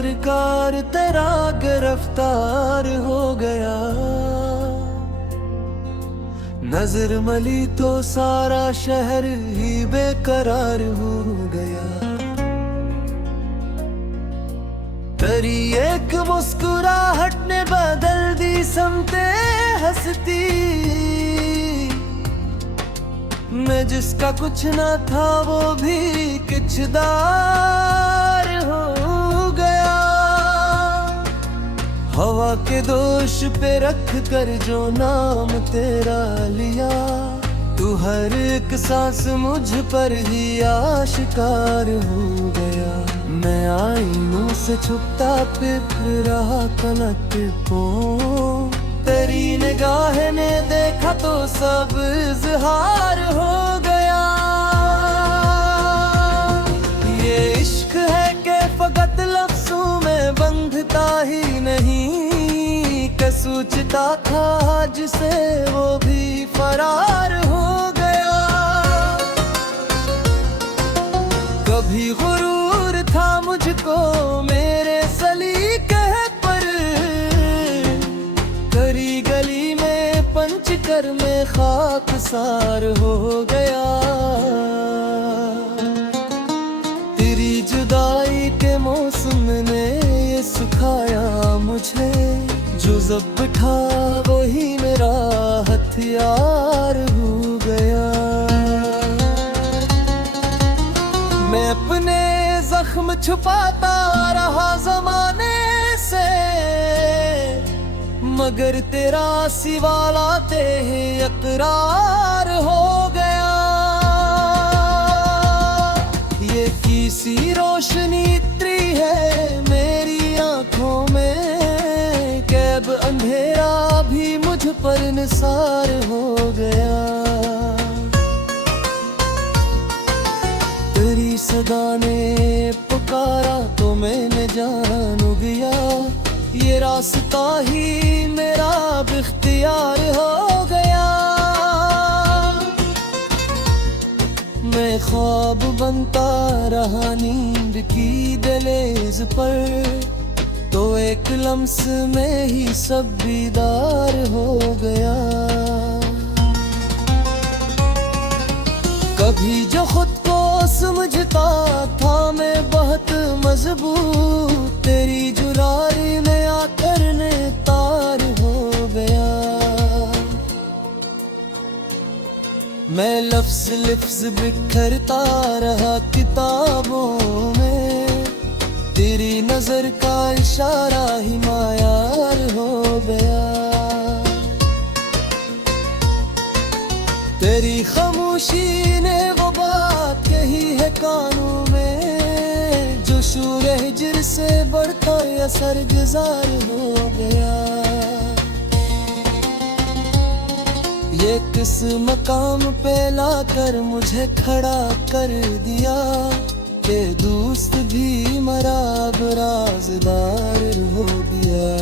आखिरकार तेरा गिरफ्तार हो गया। नजर मली तो सारा शहर ही बेकरार हो गया। तेरी एक मुस्कुराहट ने बदल दी समते हंसती। मैं जिसका कुछ ना था वो भी किचदार हो गया। हवा के दोष पे रख कर जो नाम तेरा लिया, तू हर एक सांस मुझ पर ही आशिकार हो गया। मैं आईनों से छुपता फिर रहा कनक पो, तेरी निगाह ने देखा तो सब इज़हार हो गया। ये इश्क है कि फकत लफ्ज़ों में बंधता ही नहीं, कि सोचता था जिसे वो भी फरार हो गया। कभी गुरूर था मुझको मेरे सलीके पर, करी गली में पंच कर में खाकसार हो गया। तेरी जुदाई के मौसम ने ये सुखाया मुझे, जो जब था वही मेरा हथियार हो गया। मैं अपने जख्म छुपाता रहा जमाने से, मगर तेरा सिवाला ते इकरार हो गया। ये किसी रोशनी इतरी है मेरी आंखों में, कैब अंधेरा भी मुझ पर निसार हो गया। तेरी सदा ने पुकारा तो मैंने जान गया, ये रास्ता ही मेरा इख्तियार हो गया। मैं ख्वाब बनता रहा नींद की दहलीज पर, तो एक लम्स में ही सब बीदार हो गया। कभी जो खुद को समझता था मैं बहुत मजबूत, तेरी जुरारी में आकर ने तार हो गया। मैं लफ्ज लफ्ज बिखरता रहा किताबों में, तेरी नजर का इशारा ही मायार हो गया। तेरी खामोशी ने वो बात कही है कानों में, जो शूर हिज्र से बढ़ता असर गुजार हो गया। ये किस मकाम पे लाकर मुझे खड़ा कर दिया, के दोस्त भी मरा अब राज़दार हो गया।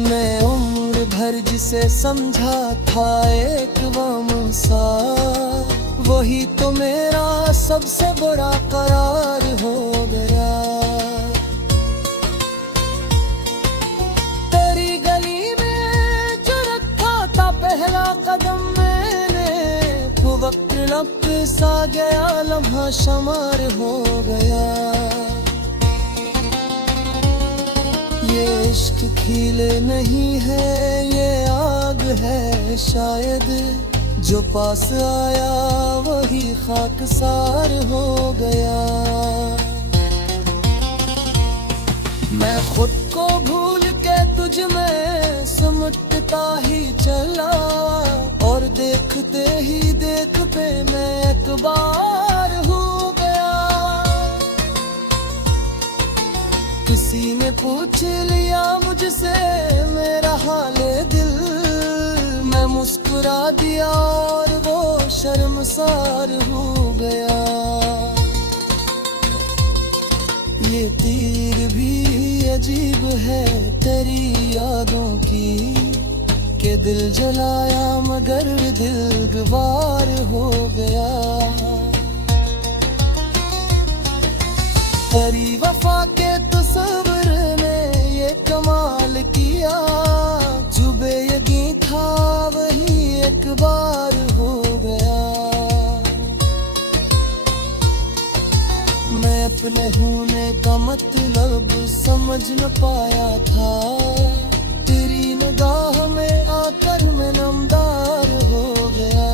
मैं उम्र भर जिसे समझा था एक वमसा, वही तो मेरा सबसे बड़ा करार हो गया। तेरी गली में जो रखा था पहला कदम मैंने, वो वक्त लब सा गया लम्हा शमार हो गया। ये इश्क खिले नहीं है ये आग है शायद, जो पास आया वही खाकसार हो गया। मैं खुद को भूल के तुझ में सिमटता ही चला, और देखते ही देख पे मैं एतबार हो गया। किसी ने पूछ लिया मुझसे मेरा हाले दिल, मैं मुस्कुरा दिया और वो शर्मसार हो गया। ये तीर भी अजीब है तेरी यादों की, के दिल जलाया मगर दिल गुबार हो गया। तेरी वफा के तस्वीर ने ये कमाल किया, जुबे यकीन था वही एक बार हो गया। मैं अपने होने का मतलब समझ न पाया था, तेरी निगाह में आकर मैं नमदार हो गया।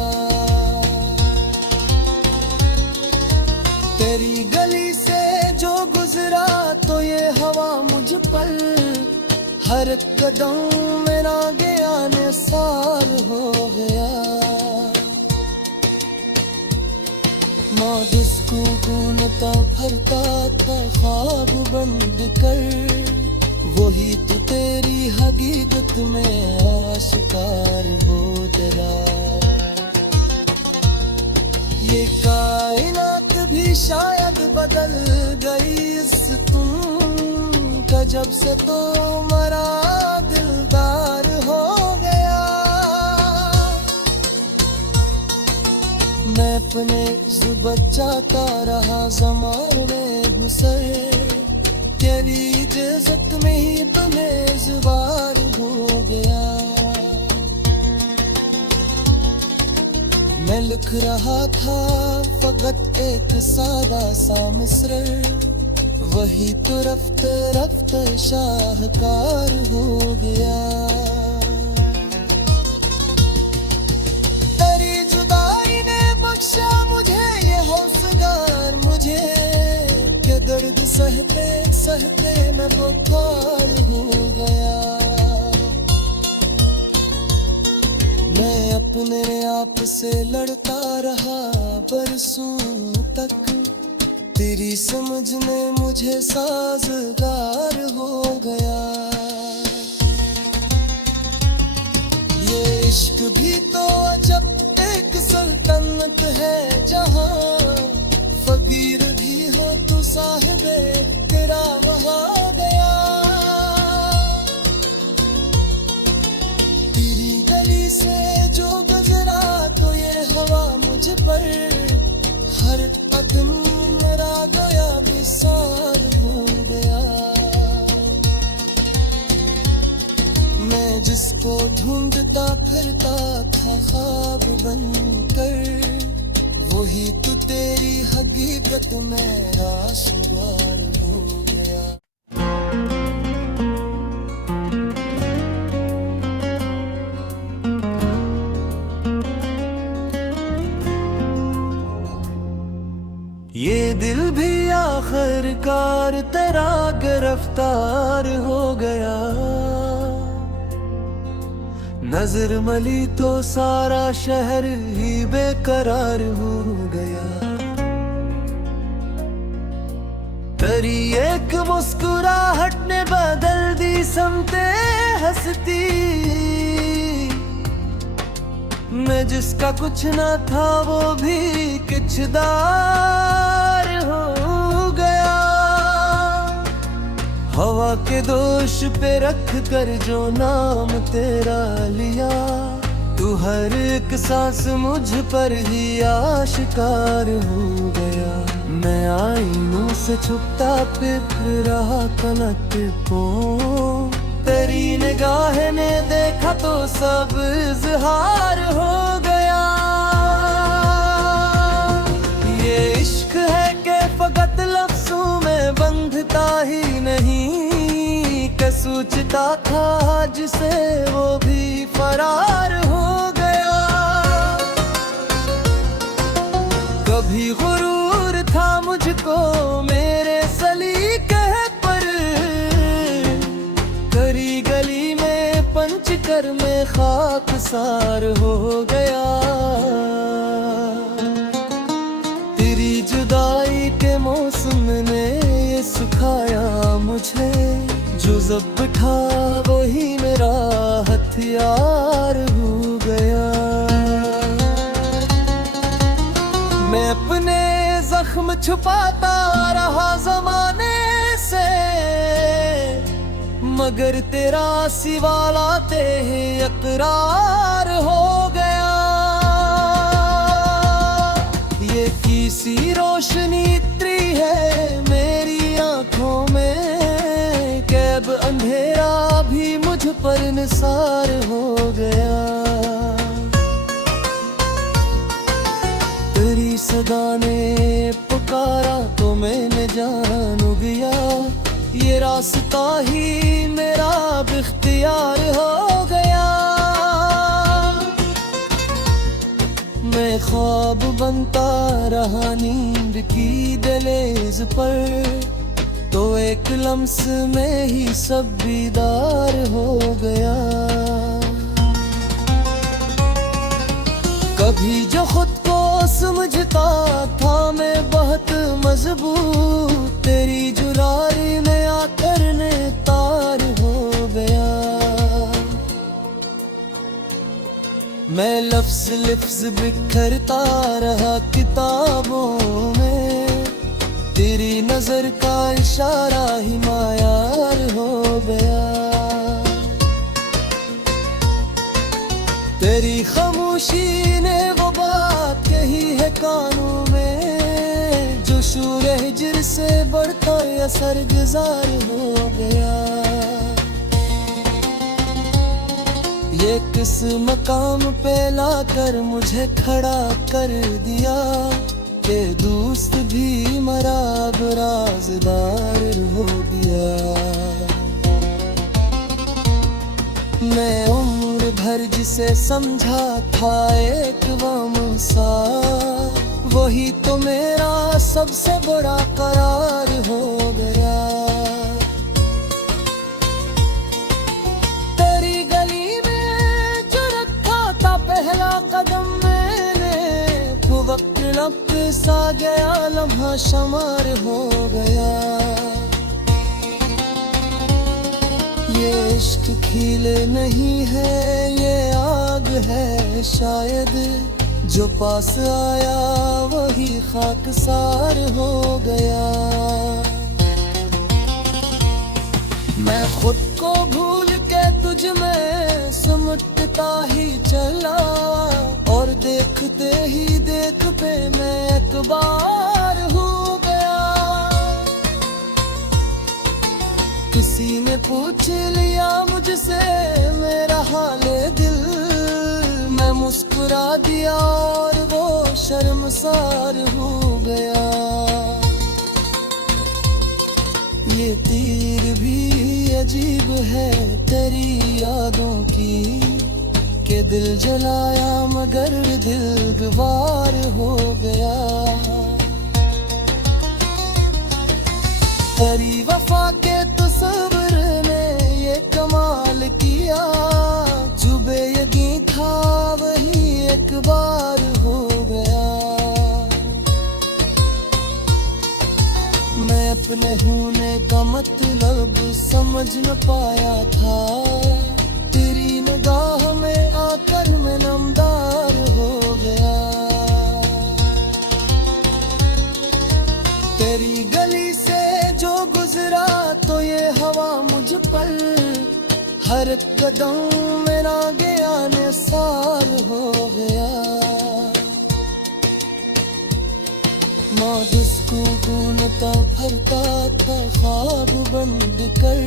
तेरी गली से जो गुजरा तो ये हवा मुझ पर हर एक कदम मेरा गया निसार हो गया। मैं जिसको घूमता फिरता था ख्वाब बंद कर, वही तो तेरी हकीकत में आशिकार हो तेरा। ये कायनात भी शायद बदल गई इस तुम का, जब से तो मरा दिलदार हो गया। मैं अपने बचाता रहा ज़माने गुज़र, तेरी इज्जत में ही तो मेज़बार हो गया। मैं लिख रहा था फकत एक सादा सा मिसर, वही तो रफ्ते रफ्ते शाहकार हो गया। तेरी जुदाई ने बख्शा मुझे ये हौसलार, मुझे के दर्द सहते सहते मैं बुखार हो गया। मैं अपने आप से लड़ता रहा बरसों तक, तेरी समझ ने मुझे साजगार हो गया। ये इश्क भी तो अजब एक सल्तनत है, जहाँ फकीर भी हो तो साहिबे तेरा वहाँ गया। तेरी गली से जो गुजरा तो ये हवा मुझ पर हर कदम मेरा गया विसार हो गया। मैं जिसको ढूंढता फिरता था ख्वाब बनकर, वही तो तेरी हकीकत में रासुगार हो गया। ये दिल भी आखिरकार तेरा गिरफ्तार हो गया। नजर मली तो सारा शहर ही बेकरार हो गया। तेरी एक मुस्कुराहट ने बदल दी समते हंसती, मैं जिसका कुछ ना था वो भी किचदार हो गया। हवा के दोष पे रख कर जो नाम तेरा लिया, तू हर एक सांस मुझ पर ही आशिकार हो गया। मैं आईनों से छुपता फिर रहा कनक को, तेरी निगाह ने देखा तो सब इज़हार हो गया। ये इश्क है कि फकत लफ्ज़ों में बंधता ही नहीं, कि सोचता था जिसे वो भी फरार हो गया। कभी गुरूर था मुझको मेरे सलीके पर, तेरी गली में पंच कर में खाकसार हो गया। तेरी जुदाई के मौसम ने ये सुखाया मुझे, जो जब था वही मेरा हथियार हो गया। मैं अपने जख्म छुपाता रहा जमाने से, मगर तेरा सिवाला ते इकरार हो गया। ये किसी रोशनी इतरी है मेरी खुदा ने पुकारा तो मैंने जान गया, ये रास्ता ही मेरा अब इख्तियार हो गया। मैं ख्वाब बनता रहा नींद की दहलीज पर, तो एक लम्स में ही सब बीदार हो गया। कभी जो खुद को समझता था मैं बहुत मजबूत, तेरी जुरारी में आकर ने तार हो गया। मैं लफ्ज लफ्ज बिखरता रहा किताबों में, तेरी नजर का इशारा ही मायार हो गया। तेरी खामोशी ने वो बात कही है कानों में, जो शूर हिज्र से बढ़ता असरगुजार हो गया। ये किस मकाम पे लाकर मुझे खड़ा कर दिया, के दोस्त भी मरा अब राज़दार हो गया। मैं उम्र भर जिसे समझा था एक गम सा, वही तो मेरा सबसे बड़ा करार हो गया। तेरी गली में जो रखा था पहला कदम मैंने, वो वक्त लग सा गया लम्हा शमार हो गया। ये इश्क खिले नहीं है ये आग है शायद, जो पास आया वही खाकसार हो गया। मैं खुद को भूल के तुझ में सिमटता ही चला, और देखते ही देख पे मैं एतबार हो गया। किसी ने पूछ लिया मुझसे मेरा हाल दिल, मैं मुस्कुरा दिया और वो शर्मसार हो गया। ये तीर भी अजीब है तेरी यादों की, के दिल जलाया मगर दिल गुबार हो गया। तेरी वफा के तो सब्र ने ये कमाल किया, जो बेयकीन था वही एक बार हो गया। मैं अपने होने का मतलब समझ न पाया था, तेरी निगाह में आकर मैं नमदार हो गया। तेरी गली से जो गुजरा तो ये हवा मुझ पर, हर कदम मेरा गया निसार हो गया। मौज को गूंजता फिरता था ख्वाब बंद कर,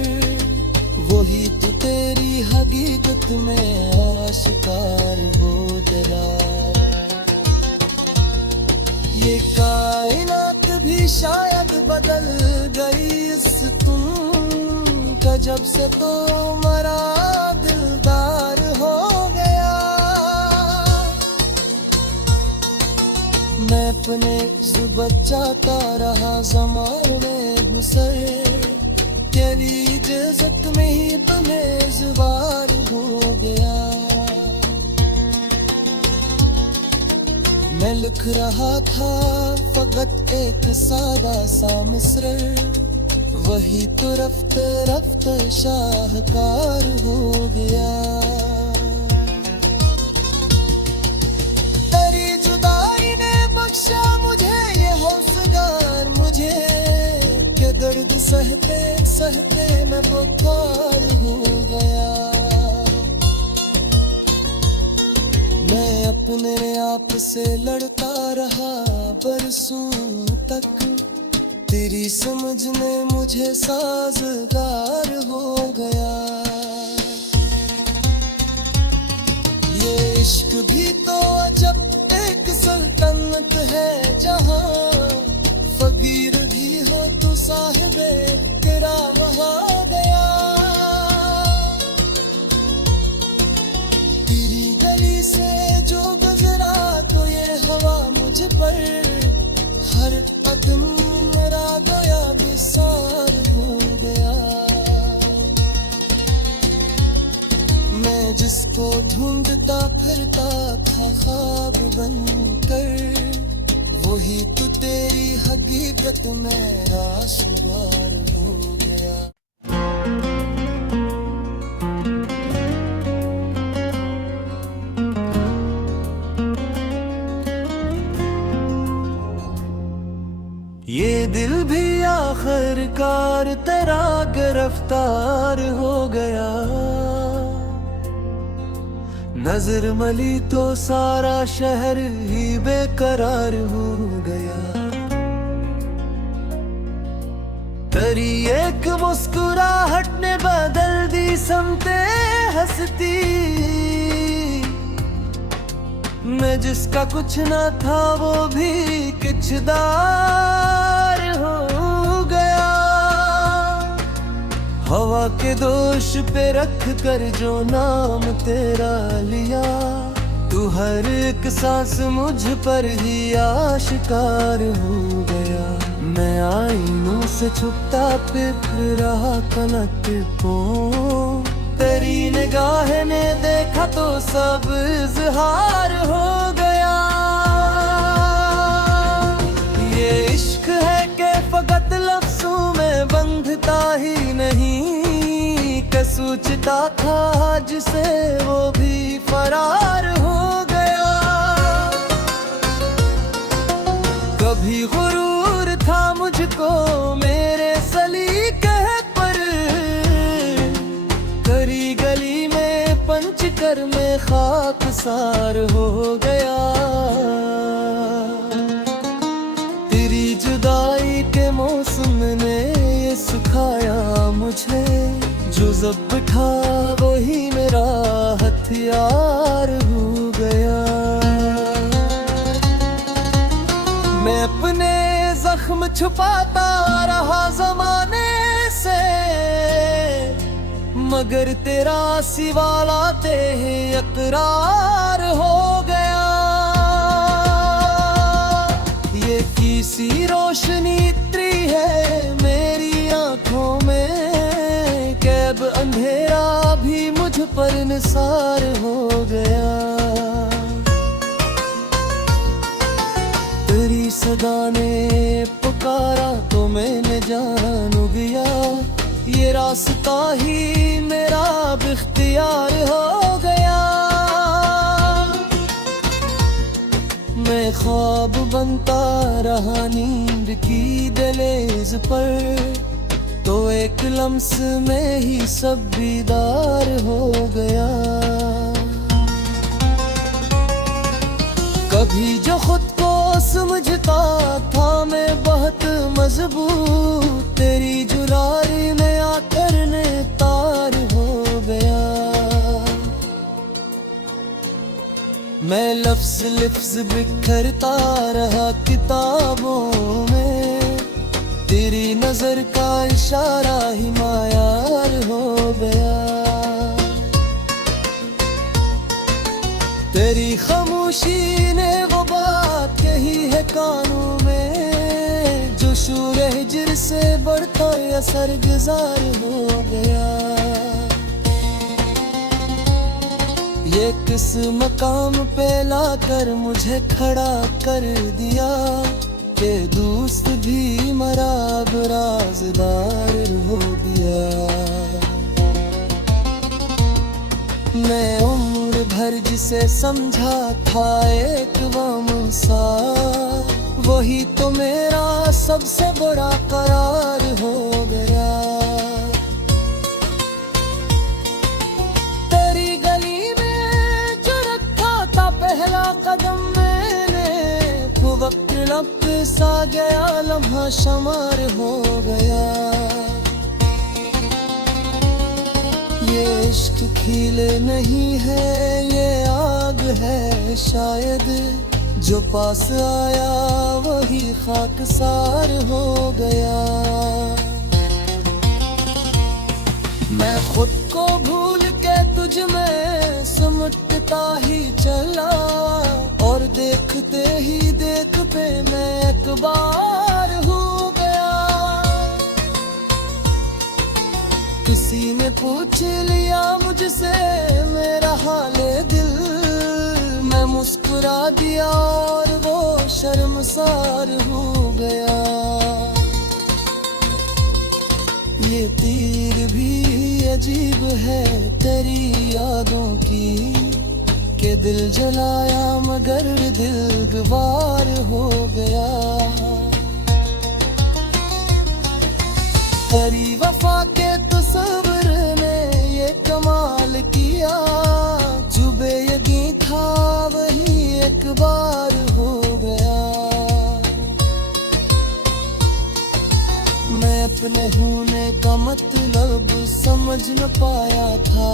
वही तो तेरी हकीकत में आशिकार हो तेरा। ये कायनात भी शायद बदल गई इस तुम का, जब से तो मरा दिलदार हो गया। मैं अपने जुबान चाहता रहा ज़माने गुज़र, तेरी इज्जत में ही तो मेज़बान हो गया। मैं लिख रहा था फकत एक सादा सा मिसर, वही तो रफ्ते रफ्ते शाहकार हो गया। तेरी जुदाई ने बख्शा मुझे ये हौसलार मुझे, के दर्द सहते सहते मैं बुखार हो गया। मैं अपने आप से लड़ता रहा बरसों तक, तेरी समझ ने मुझे साजगार हो गया। ये इश्क भी तो अजब एक सल्तनत है जहाँ, फकीर भी हो तो साहिबे तेरा वहाँ गया। तेरी गली से जो गुजरा तो ये हवा मुझ पर, हर कदम मेरा गोया बिसार हो गया। मैं जिसको ढूंढता फिरता था ख्वाब बनकर, वही तो तेरी हकीकत में रासुगार हो गया। ये दिल भी आखिरकार तेरा गिरफ्तार हो गया। नजर मली तो सारा शहर ही बेकरार हो गया। तेरी एक मुस्कुराहट ने बदल दी समते हंसती। मैं जिसका कुछ ना था वो भी किचदार हो गया। हवा के दोष पे रख कर जो नाम तेरा लिया, तू हर एक सांस मुझ पर ही आशिकार हो गया। मैं आईनों से छुपता फिर रहा कनक को, तेरी निगाह ने देखा तो सब इज़हार हो गया। ये इश्क है कि फकत लफ्ज़ों में बंधता ही नहीं, कि सोचता था जिसे वो भी फरार हो गया। कभी गुरूर था मुझको मेरे सलीके पर, करी गली में पंच कर में खाकसार हो गया। तेरी जुदाई के मौसम ने ये सुखाया मुझे, जो जब था वही मेरा हथियार हो गया। मैं अपने जख्म छुपाता रहा जमाने से, मगर तेरा सिवाला ते इकरार हो गया। ये किसी रोशनी इतरी है मेरी आंखों में, कैब अंधेरा भी मुझ पर निसार हो गया। तेरी सदा ने पुकारा तो मैंने जान गया, ये रास्ता ही मेरा इख्तियार हो गया। मैं ख्वाब बनता रहा नींद की दहलीज पर, तो एक लम्स में ही सब बीदार हो गया। कभी जो खुद को समझता था मैं बहुत मजबूत, तेरी जुलारी में आकर ने तार हो गया। मैं लफ्ज़ लफ्ज़ बिखरता रहा किताबों में, तेरी नजर का इशारा ही मायार हो गया। तेरी खामोशी ने वो बात कही है कानों में, जो शूर हिज्र से बढ़ता असर गुजार हो गया। ये किस मकाम पे लाकर मुझे खड़ा कर दिया, के दोस्त भी मरा अब राज़दार हो गया। मैं उम्र भर जिसे समझा था एक वमसा, वही तो मेरा सबसे बड़ा करार हो गया। तेरी गली में जो रखा था पहला कदम मैंने, वो वक्त लब सा गया लम्हा शुमार हो गया। ये इश्क खिले नहीं है ये आग है शायद, जो पास आया वही खाकसार हो गया। मैं खुद को भूल के तुझ में सिमटता ही चला, और देखते ही देख पे मैं एक बार हो गया। किसी ने पूछ लिया मुझसे मेरा हाले दिल, मैं मुस्कुरा दिया और वो शर्मसार हो गया। ये तीर भी अजीब है तेरी यादों की, के दिल जलाया मगर दिल गुबार हो गया। तेरी वफा के तस्वीर ने ये कमाल किया, जो बेयकीन था वही एक बार हो गया। मैं अपने होने का मतलब समझ न पाया था,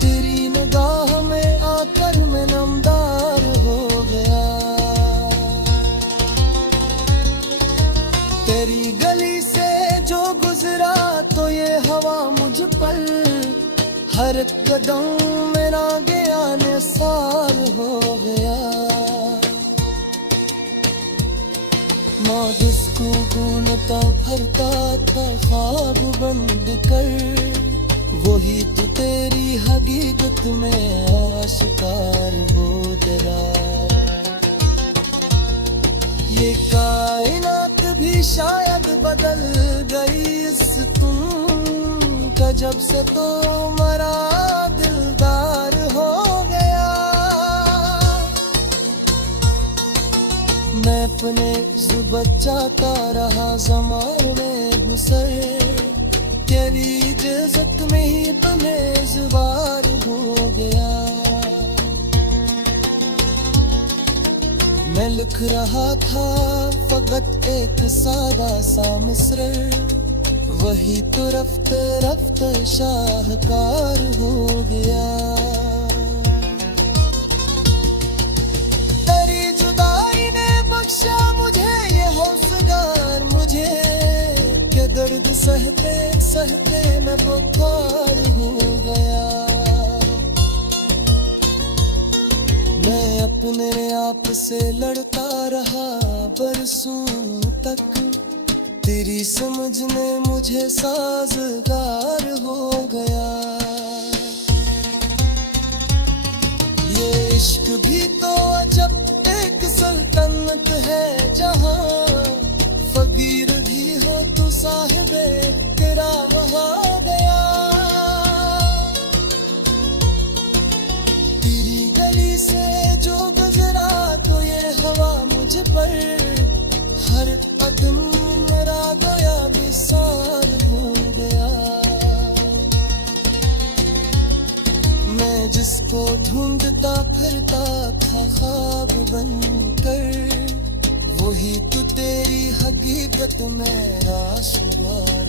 तेरी निगाह में आकर मैं नमदार हो गया। तेरी गली से जो गुजरा तो ये हवा मुझ पर हर कदम मेरा गया निसार हो गया। मैं जिसको ढूंढता फिरता था ख्वाब बंद कर, वही तो तेरी हकीकत में आशिकार हो तेरा। ये कायनात भी शायद बदल गई इस तुम का, जब से तो मरा दिलदार हो गया। मैं अपने बच्चा का रहा ज़माने गुजर, तेरी इज्जत में ही तो मेज़बार हो गया। मैं लिख रहा था फकत एक सादा सा मिसर, वही तो रफ्ते रफ्ते शाहकार हो गया। तेरी जुदाई ने बख्शा मुझे ये हौसलार, मुझे के दर्द सहते सहते मैं बुखार हो गया। मैं अपने आप से लड़ता रहा बरसों तक, तेरी समझ ने मुझे साजगार हो गया। ये इश्क भी तो अजब एक सल्तनत है, जहाँ फकीर भी हो तो साहिबे तेरा वहाँ गया। तेरी गली से जो गुजरा तो ये हवा मुझ पर हर कदम मेरा गया विसार हो गया। मैं जिसको ढूंढता फिरता था ख्वाब बनकर, वही तो तेरी हकीकत में रासुगार